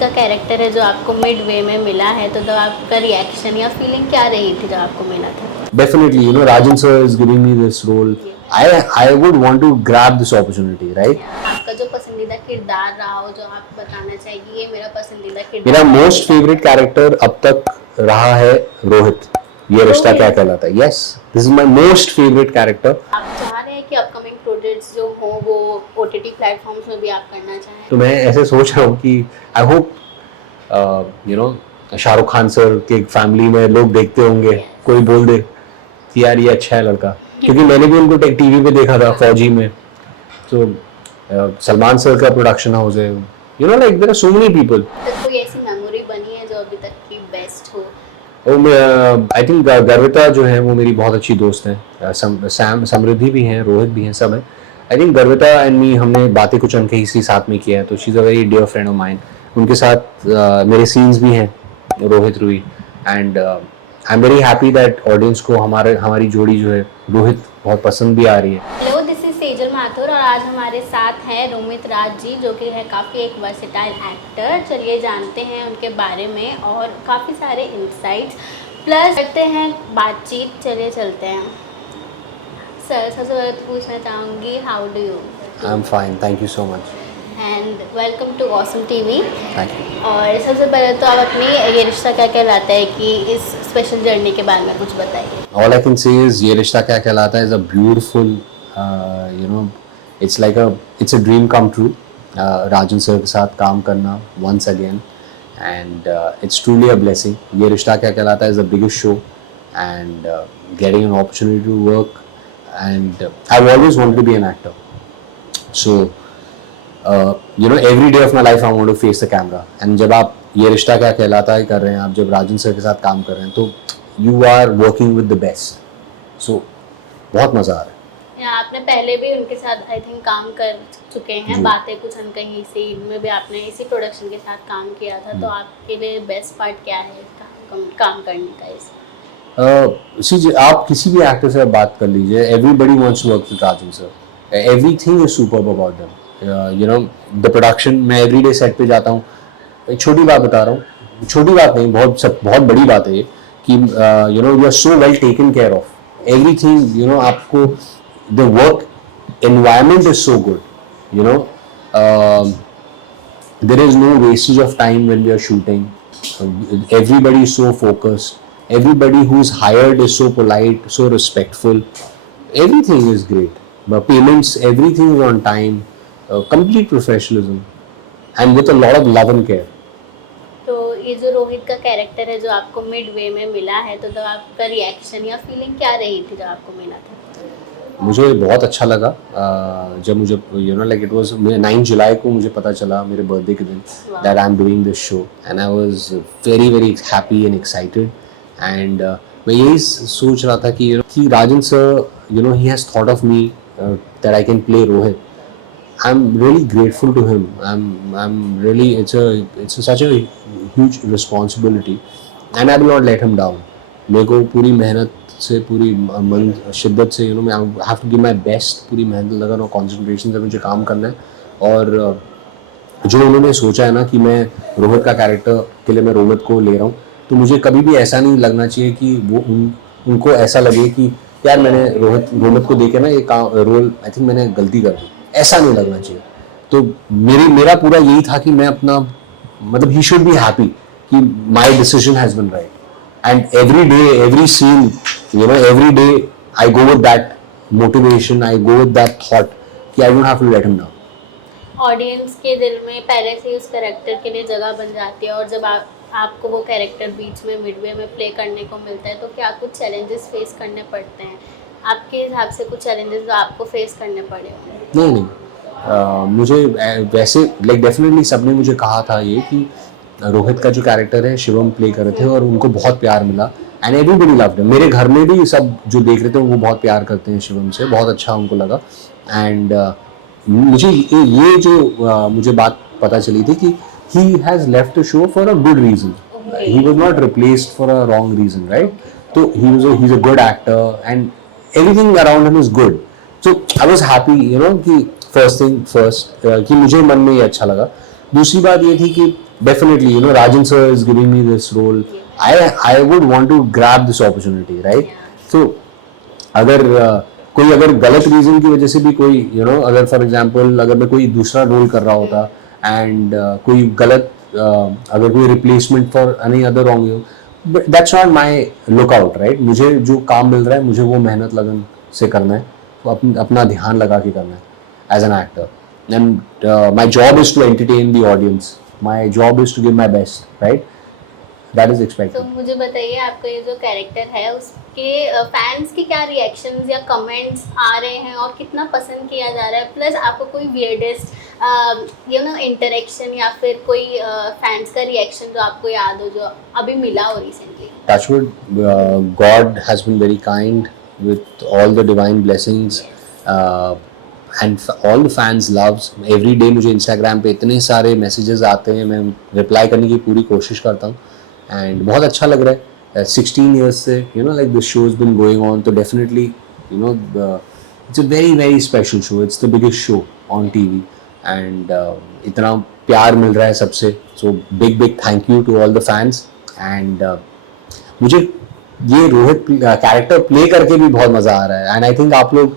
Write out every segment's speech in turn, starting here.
का कैरेक्टर है जो आपको मिड वे में मिला है, तो तब आपका रिएक्शन या फीलिंग क्या रही थी जब आपको मिला था? Definitely, Rajan sir is giving me this role. I would want to grab this opportunity, right? आपका जो पसंदीदा किरदार रहा हो, जो आप बताना चाहिए ये मेरा पसंदीदा किरदार मेरा है। मोस्ट फेवरेट कैरेक्टर अब तक रहा है रोहित। ये रिश्ता क्या कहलाता है। Yes, this is my most favourite character. आप चाह रहे हैं कि अपकमिंग प्रोजेक्ट्स जो हो वो ओटीटी प्लेटफॉर्म्स में भी आप करना चाहें? तो मैं ऐसे सोच रहा हूँ कि I hope Shahrukh Khan sir के फैमिली में लोग देखते होंगे, कोई बोल दे कि यार ये अच्छा है लड़का, क्योंकि मैंने भी उनको टेक टीवी पे देखा था फौजी में। तो सलमान सर का प्रोडक्शन हाउस है, like there are so many people. तो कोई ऐसी मेमोरी बनी है जो अभी तक की बेस्ट हो? आई थिंक गर्विता जो है वो मेरी बहुत अच्छी दोस्त है। समृद्धि भी हैं, रोहित भी हैं, सब है। I think Garvita and me, हमने बातें कुछ उनके ही साथ में किया है, तो she is a very dear friend of mine. उनके साथ मेरे सीन्स भी हैं Rohit Ruhi, and I am very happy that audience को हमारी जोड़ी जो है रोहित बहुत पसंद भी आ रही है। Hello, this is Sejal Mathur और आज हमारे साथ हैं रोमित राज जी, जो कि है काफ़ी एक वर्सेटाइल एक्टर। चलिए जानते हैं उनके बारे में और काफ़ी सारे इंसाइट्स प्लस करते हैं बातचीत। चलिए चलते हैं। सर, सबसे पहले तो पूछना चाहूँगी, how do you? I am fine, thank you so much and welcome to awesome TV. Thank you. और सबसे पहले तो आप अपनी ये रिश्ता क्या कहलाता है कि इस स्पेशल जर्नी के बारे में कुछ बताइए। All I can say is ये रिश्ता क्या कहलाता है is a beautiful, it's a dream come true. Rajan sir के साथ काम करना once again, and it's truly a blessing. ये रिश्ता क्या कहलाता है is the biggest show, and getting an opportunity to work, and I've always wanted to be an actor. So every day of my life I want to face the camera. And जब आप ये रिश्ता क्या कहलाता है कर रहे हैं, आप जब राजन सर के साथ काम कर रहे हैं, तो you are working with the best. So बहुत मज़ा आ रहा है। या आपने पहले भी उनके साथ आई थिंक काम कर चुके हैं, बातें कुछ अनकही सी में भी आपने इसी प्रोडक्शन के साथ काम किया था, तो आपके लिए बेस्ट पार्ट क्या है काम करने का? इस आप किसी भी एक्टर से बात कर लीजिए, everybody wants to work with Rajan sir. Everything is superb about them. The production, मैं एवरीडे सेट पे जाता हूँ। एक छोटी बात बता रहा हूँ, छोटी बात नहीं, बहुत बड़ी बात है ये कि you are so well taken care of everything. आपको the work environment is so good, there is no wastage of time when we are shooting. Everybody is so focused. Everybody who's hired is so polite, so respectful. Everything is great. Payments, everything is on time. Complete professionalism, and with a lot of love and care. तो ये जो रोहित का character है जो आपको mid way में मिला है, तो तब आपका रिएक्शन या फीलिंग क्या रही थी जब आपको मिला था? मुझे बहुत अच्छा लगा जब मुझे लाइक इट वाज 9 जुलाई को मुझे पता चला मेरे बर्थडे के दिन that I am doing this show, and I was very very happy and excited. And मैं यही सोच रहा था कि राजन सर ही has thought of me that I can play Rohit. I'm really grateful to him. I'm really, it's such a huge responsibility, and I will not let him down. मेरे को पूरी मेहनत से, पूरी मन शिद्दत से I have to give my best, पूरी मेहनत लगाना और कंसंट्रेशन से मुझे काम करना है। और जो उन्होंने सोचा है ना कि मैं रोहित का कैरेक्टर के लिए मैं रोमित को ले रहा हूँ, तो मुझे कभी भी ऐसा नहीं लगना चाहिए कि वो उनको ऐसा लगे कि यार मैंने रोमित को देके ना ये रोल आई थिंक मैंने गलती कर दी, ऐसा नहीं लगना चाहिए। तो मेरा पूरा यही था कि मैं अपना ही शुड बी हैप्पी कि my decision has been right, and every day, every scene, every day I go with that motivation, I go with that thought कि I don't have to let him down. Audience के दिल में पहले से उस character के लिए जगह बन जाती है, और जब आपको वो कैरेक्टर बीच में मिडवे में प्ले करने को मिलता है, तो क्या कुछ चैलेंजेस फेस करने पड़ते हैं आपके हिसाब से? कुछ चैलेंजेस जो आपको फेस करने पड़े होंगे? नहीं, मुझे वैसे डेफिनेटली सबने मुझे कहा था ये कि रोहित का जो कैरेक्टर है शिवम प्ले कर रहे थे और उनको बहुत प्यार मिला, एंड एवरीबडी लव्ड हिम। मेरे घर में भी सब जो देख रहे थे वो बहुत प्यार करते हैं शिवम से, बहुत अच्छा उनको लगा। एंड मुझे ये जो मुझे बात पता चली थी कि he has left the show for a good reason. He was not replaced for a wrong reason, right? So he's a good actor and everything around him is good. So I was happy, कि first thing first कि मुझे मन में ये अच्छा लगा। दूसरी बात ये थी कि definitely, you know, Rajan sir is giving me this role. I would want to grab this opportunity, right? So अगर कोई अगर गलत रीजन की वजह से भी कोई अगर फॉर एग्जांपल अगर मैं कोई दूसरा रोल कर रहा होता एंड कोई गलत अगर कोई replacement for any other wrong, but that's not my lookout, right? मुझे जो काम मिल रहा है मुझे वो मेहनत लगन से करना है, तो अपना ध्यान लगा के करना है as an actor. And my job is to entertain the audience, my job is to give my best, right? That is expected. तो मुझे बताइए, आपका ये जो कैरेक्टर है उसके फैंस के क्या रिएक्शंस या कमेंट्स आ रहे हैं और कितना पसंद किया जा रहा है, प्लस आपको कोई वियर्डेस्ट इंटरेक्शन या फिर कोई फैंस का रिएक्शन जो आपको याद हो, जो अभी मिला हो recently? Touchwood, God has been very kind with all the divine blessings, and all the fans loves. Every day मुझे Instagram पे इतने सारे messages आते हैं, मैं reply करने की पूरी कोशिश करता हूँ and बहुत अच्छा लग रहा है. 16 years से like the show has been going on, तो definitely it's a very very special show. It's the biggest show on TV and इतना प्यार मिल रहा है सबसे, so big thank you to all the fans. and मुझे ये Rohit character play करके भी बहुत मजा आ रहा है. एंड आई थिंक आप लोग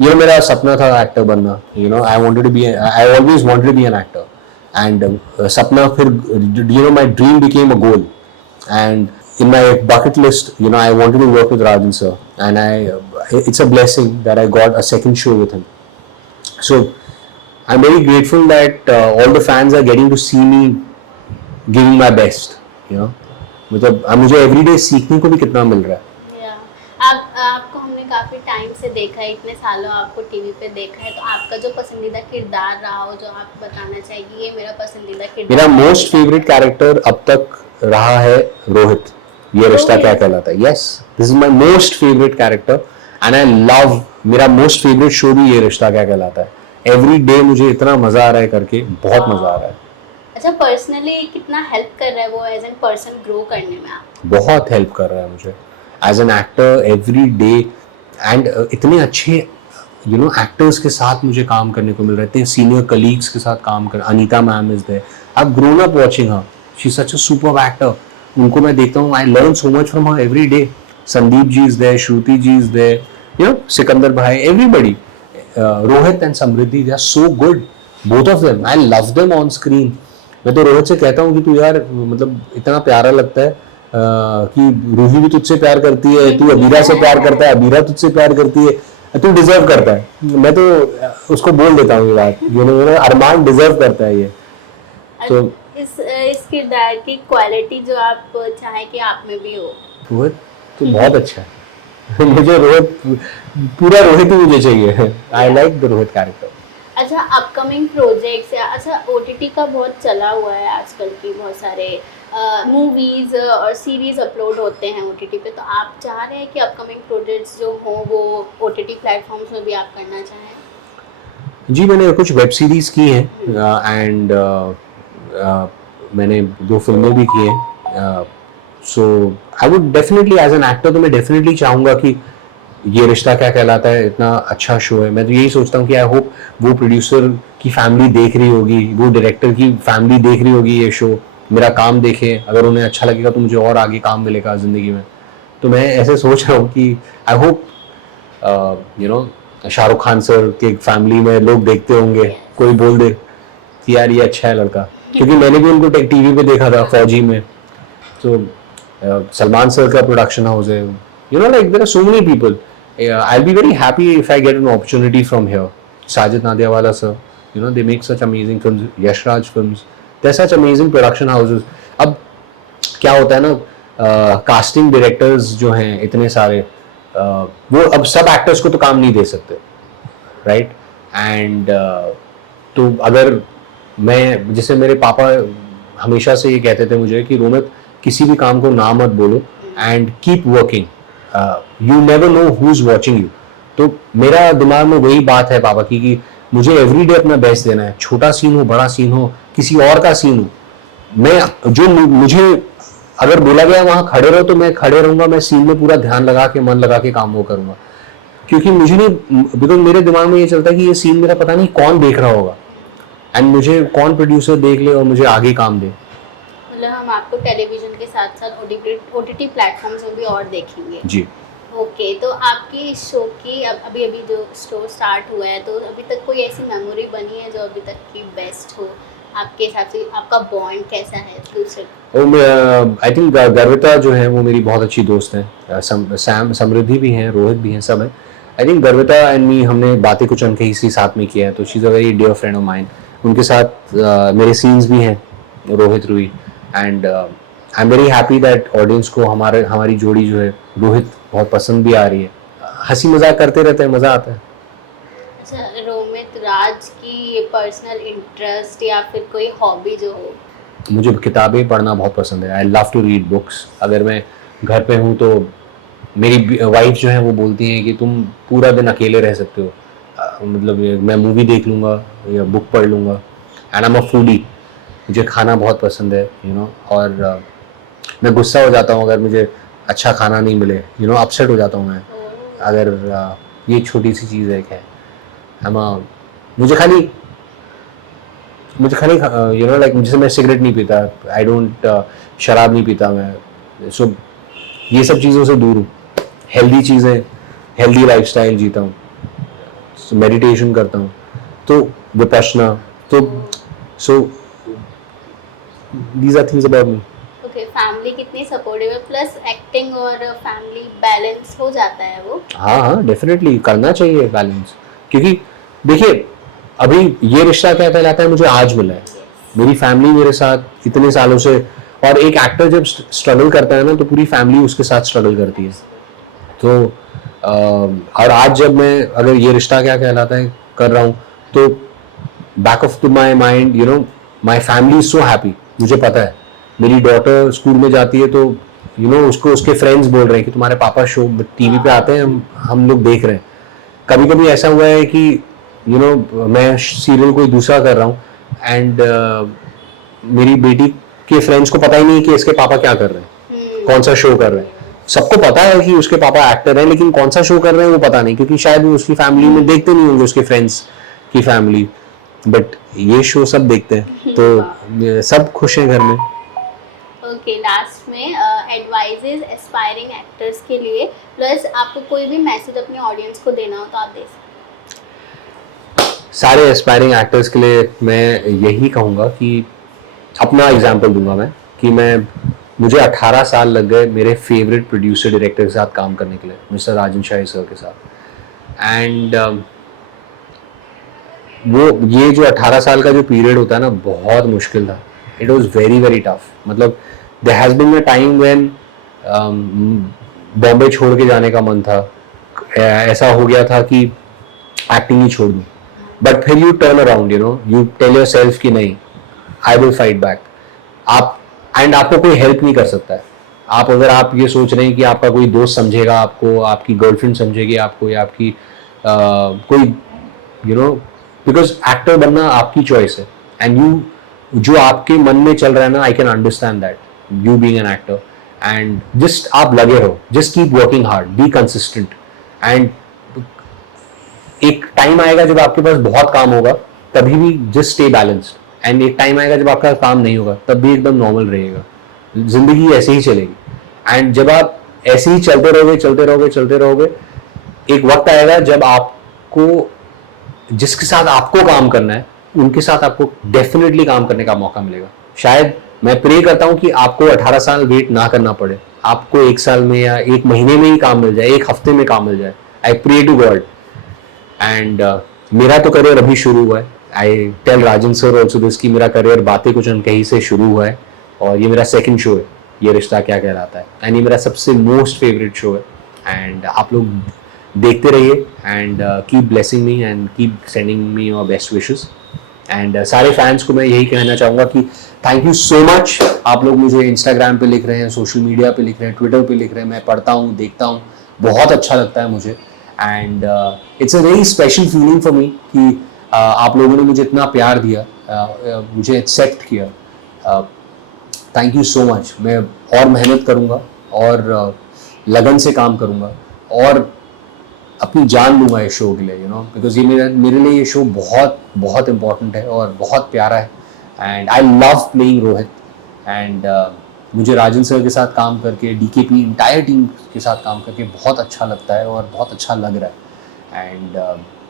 ये मेरा सपना था एक्टर बनना. I always wanted to be an actor and सपना फिर my dream became a goal. And in my bucket list, I wanted to work with Rajan sir, and it's a blessing that I got a second show with him. So I'm very grateful that all the fans are getting to see me giving my best. मतलब मुझे everyday सीखने को भी कितना मिल रहा है. आपको हमने काफी टाइम से देखा है, इतने सालों आपको टीवी पे देखा है, तो आपका जो पसंदीदा किरदार रहा हो, जो आप बताना चाहिए ये मेरा पसंदीदा किरदार? मेरा मोस्ट फेवरेट कैरेक्टर अब तक रहा है रोहित, ये रिश्ता क्या कहलाता है. Yes, this is my most favourite character and I love. मेरा मोस्ट फेवरेट शो भी ये रिश्ता क्या कहलाता है. एवरी डे मुझे इतना मजा आ रहा है करके, बहुत मजा आ रहा है. अच्छा, पर्सनली कितना हेल्प कर रहा है वो एज एन पर्सन ग्रो करने में? आप बहुत हेल्प कर रहा है मुझे as an actor every day. And इतने अच्छे एक्टर्स के साथ मुझे काम करने को मिल रहे थे, सीनियर कलीग्स के साथ काम कर. Anita ma'am is there. I have grown up watching her. She is such a superb actor. उनको मैं देखता हूँ, I learn so much from her every day. Sandeep ji is there, Shruti ji is there, Sikandar भाई, everybody. Rohit and Samriddhi, they are so good, both of them. I love them on screen. मैं तो रोहित से कहता हूँ कि तू यार मतलब इतना प्यारा लगता है कि रूही भी तुझसे प्यार करती है, तू अबीरा से प्यार करता है, अबीरा तुझसे प्यार करती है, तू डिजर्व करता है. मैं तो उसको बोल देता हूँ ये बात, अरमान डिजर्व करता है ये. तो इस किरदार की क्वालिटी जो आप चाहे कि आप में भी हो? रोहित तो बहुत अच्छा है. मुझे रोहित, पूरा रोहित ही मुझे चाहिए. I like the Rohit character. अच्छा, अपकमिंग प्रोजेक्ट्स या ओटीटी का बहुत चला हुआ है आजकल की, बहुत सारे मूवीज और सीरीज अपलोड होते हैं ओटीटी पे, तो आप चाह रहे हैं कि अपकमिंग प्रोजेक्ट्स जो हों वो ओटीटी प्लेटफॉर्म्स में भी आप करना चाहें? जी, मैंने कुछ वेब सीरीज की हैं एंड मैंने 2 फिल्में भी की हैं. So I would definitely as an actor, तो मैं डेफिनेटली चाहूँगा कि ये रिश्ता क्या कहलाता है इतना अच्छा शो है. मैं तो यही सोचता हूँ कि आई होप वो प्रोड्यूसर की फैमिली देख रही होगी, वो डायरेक्टर की फैमिली देख रही होगी ये शो, मेरा काम देखे. अगर उन्हें अच्छा लगेगा तो मुझे और आगे काम मिलेगा ज़िंदगी में. तो मैं ऐसे सोच रहा हूँ कि I hope Shahrukh Khan sir के फैमिली में लोग देखते होंगे, कोई बोल दे कि यार ये अच्छा है लड़का, क्योंकि मैंने भी उनको टीवी पे देखा था फौजी में. तो सलमान सर का प्रोडक्शन हाउस है. like there are so many people. I'll be very happy if I get an opportunity from here. Sajid Nadiawala sir, they make such amazing films. Yash Raj Films, they're such amazing production houses. अब क्या होता है ना, casting directors जो हैं इतने सारे, वो अब सब एक्टर्स को तो काम नहीं दे सकते, राइट? एंड तो अगर मैं, जैसे मेरे पापा हमेशा से ये कहते थे मुझे कि रोमित, किसी भी काम को ना मत बोलो and keep working, you never know who is watching you. तो मेरा दिमाग में वही बात है पापा की कि मुझे एवरीडे अपना बेस्ट देना है. छोटा सीन हो, बड़ा सीन हो, किसी और का सीन हो, मैं जो मुझे अगर बोला गया वहां खड़े रहो तो मैं खड़े रहूंगा. मैं सीन में पूरा ध्यान लगा के, मन लगा के काम वो करूंगा, क्योंकि मुझे नहीं, बिकॉज मेरे दिमाग में ये चलता है कि ये सीन मेरा पता नहीं कौन देख रहा होगा. एंड मुझे कौन प्रोड्यूसर देख ले और मुझे आगे काम दे। मतलब हम आपको टेलीविजन के साथ साथ ओटीटी प्लेटफॉर्म्स में भी और देखेंगे। जी। ओके, तो आपकी इस शो की अभी अभी जो शो स्टार्ट हुआ है, तो अभी तक कोई ऐसी मेमोरी बनी है जो अभी तक की बेस्ट हो आपके हिसाब से? आपका बॉन्ड कैसा है दूसरे? आई थिंक गर्विता जो है वो मेरी बहुत अच्छी दोस्त है, समृद्धि भी हैं, रोहित भी हैं, सब है। I think Garvita and me, हमने बातें कुछ अनके ही साथ में किया है, तो she is a very dear friend of mine. उनके साथ मेरे सीन्स भी हैं, Rohit Ruhi, and I am very happy that audience को हमारी जोड़ी जो है रोहित बहुत पसंद भी आ रही है। हंसी मजाक करते रहते हैं, मज़ा आता है। अच्छा, रोमित राज की पर्सनल इंटरेस्ट या फिर कोई हॉबी जो हो? मुझे किताबें पढ़ना बहुत पसंद है। I love to read books. अगर मैं घर पे हूँ तो मेरी वाइफ जो है वो बोलती हैं कि तुम पूरा दिन अकेले रह सकते हो, मतलब मैं मूवी देख लूँगा या बुक पढ़ लूँगा। And I am a foodie, मुझे खाना बहुत पसंद है, और मैं गुस्सा हो जाता हूँ अगर मुझे अच्छा खाना नहीं मिले, अपसेट हो जाता हूँ मैं। अगर ये छोटी सी चीज़ है क्या हम, मुझे खाली लाइक, जैसे मैं सिगरेट नहीं पीता, आई डोंट शराब नहीं पीता मैं, सो ये सब चीज़ों से दूर हूँ। हेल्दी चीज़ें, हेल्दी लाइफस्टाइल जीता हूँ, मेडिटेशन करता हूँ, तो विपश्यना, तो so these are things about me. Okay, family कितनी सपोर्टिव है, प्लस एक्टिंग और फैमिली बैलेंस हो जाता है वो? हाँ, डेफिनेटली करना चाहिए बैलेंस, क्योंकि देखिए अभी ये रिश्ता क्या कहलाता है मुझे आज मिला है। मेरी फैमिली मेरे साथ इतने सालों से, और एक एक्टर जब स्ट्रगल करता है ना तो पूरी फैमिली उसके साथ स्ट्रगल करती है। तो और आज जब मैं अगर ये रिश्ता क्या कहलाता है कर रहा हूँ, तो back of to my mind my family is so happy. मुझे पता है मेरी डॉटर स्कूल में जाती है तो उसको उसके फ्रेंड्स बोल रहे हैं कि तुम्हारे पापा शो टीवी पे आते हैं, हम लोग देख रहे हैं। कभी कभी ऐसा हुआ है कि मैं सीरियल कोई दूसरा कर रहा हूँ एंड मेरी बेटी के फ्रेंड्स को पता ही नहीं कि इसके पापा क्या कर रहे हैं, कौन सा शो कर रहे हैं। सबको पता है कि उसके पापा एक्टर हैं, लेकिन कौन सा शो कर रहे हैं वो पता नहीं, क्योंकि शायद वो उसकी फैमिली में देखते नहीं होंगे, उसके फ्रेंड्स की फैमिली, बट ये शो सब देखते हैं, तो सब खुश हैं घर में। ओके, लास्ट में एडवाइजेस एस्पायरिंग एक्टर्स के लिए, प्लस आपको कोई भी मैसेज अपने ऑडियंस को देना हो तो आप दे सकते हैं। सारे एस्पायरिंग एक्टर्स के लिए मैं यही कहूँगा कि अपना एग्जांपल दूंगा मैं, कि मुझे 18 साल लग गए मेरे फेवरेट प्रोड्यूसर डायरेक्टर के साथ काम करने के लिए, मिस्टर राजन शाही सर के साथ। एंड वो ये जो 18 साल का जो पीरियड होता है ना, बहुत मुश्किल था। It was very very tough. मतलब there has been a time when Bombay छोड़ के जाने का मन था, ऐसा हो गया था कि एक्टिंग ही छोड़ दूँ, बट फिर you turn around, you tell yourself कि नहीं, आई विल फाइट बैक। आपको कोई हेल्प नहीं कर सकता है। अगर आप ये सोच रहे हैं कि आपका कोई दोस्त समझेगा आपको, आपकी गर्लफ्रेंड समझेगी आपको, या आपकी कोई बिकॉज एक्टर बनना आपकी चॉइस है, एंड यू जो आपके मन में चल रहा है ना, I can understand that, you being an actor, and just आप लगे रहो, just keep working hard, be consistent, and एक टाइम आएगा जब आपके पास बहुत काम होगा, तभी भी जस्ट स्टे बैलेंस्ड, एंड एक टाइम आएगा जब आपका काम नहीं होगा, तब भी एकदम नॉर्मल रहेगा। जिंदगी ऐसे ही चलेगी, एंड जब आप ऐसे ही चलते रहोगे, एक वक्त आएगा जब आपको जिसके साथ आपको काम करना है उनके साथ आपको डेफिनेटली काम करने का मौका मिलेगा। शायद मैं प्रे करता हूं कि आपको 18 साल वेट ना करना पड़े, आपको 1 साल में या 1 महीने में ही काम मिल जाए, 1 हफ्ते में काम मिल जाए। I pray to God, and मेरा तो करियर अभी शुरू हुआ है। I tell Rajan sir also this कि मेरा करियर बातें कुछ अनकही से शुरू हुआ है, और ये मेरा सेकंड शो है, ये रिश्ता क्या कहलाता है, एंड ये मेरा सबसे मोस्ट फेवरेट शो है। एंड आप लोग देखते रहिए, and keep blessing me and keep sending me your best wishes. And सारे फैंस को मैं यही कहना चाहूँगा कि थैंक यू सो मच। आप लोग मुझे इंस्टाग्राम पे लिख रहे हैं, सोशल मीडिया पे लिख रहे हैं, ट्विटर पे लिख रहे हैं, मैं पढ़ता हूँ, देखता हूँ, बहुत अच्छा लगता है मुझे। And it's a very special feeling for me कि आप लोगों ने मुझे इतना प्यार दिया, मुझे एक्सेप्ट किया। Thank you so much. मैं और मेहनत करूँगा और लगन से काम करूँगा और अपनी जान लूँगा इस शो के लिए, यू नो, बिकॉज ये मेरे लिए ये शो बहुत बहुत इम्पॉर्टेंट है और बहुत प्यारा है. And I love playing Rohit. And मुझे राजन सर के साथ काम करके, डीकेपी इंटायर टीम के साथ काम करके बहुत अच्छा लगता है और बहुत अच्छा लग रहा है. And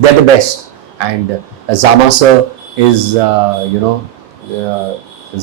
they are the best. And Jama sir is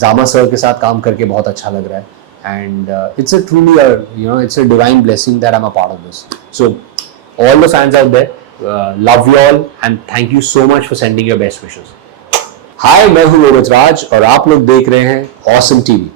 Jama sir के साथ काम करके बहुत अच्छा लग रहा है. And it's a truly it's a divine blessing that I'm a part of this. So all the fans out there, love you all and thank you so much for sending your best wishes. Hi, मैं हूँ रोमित राज और आप लोग देख रहे हैं Awesome TV.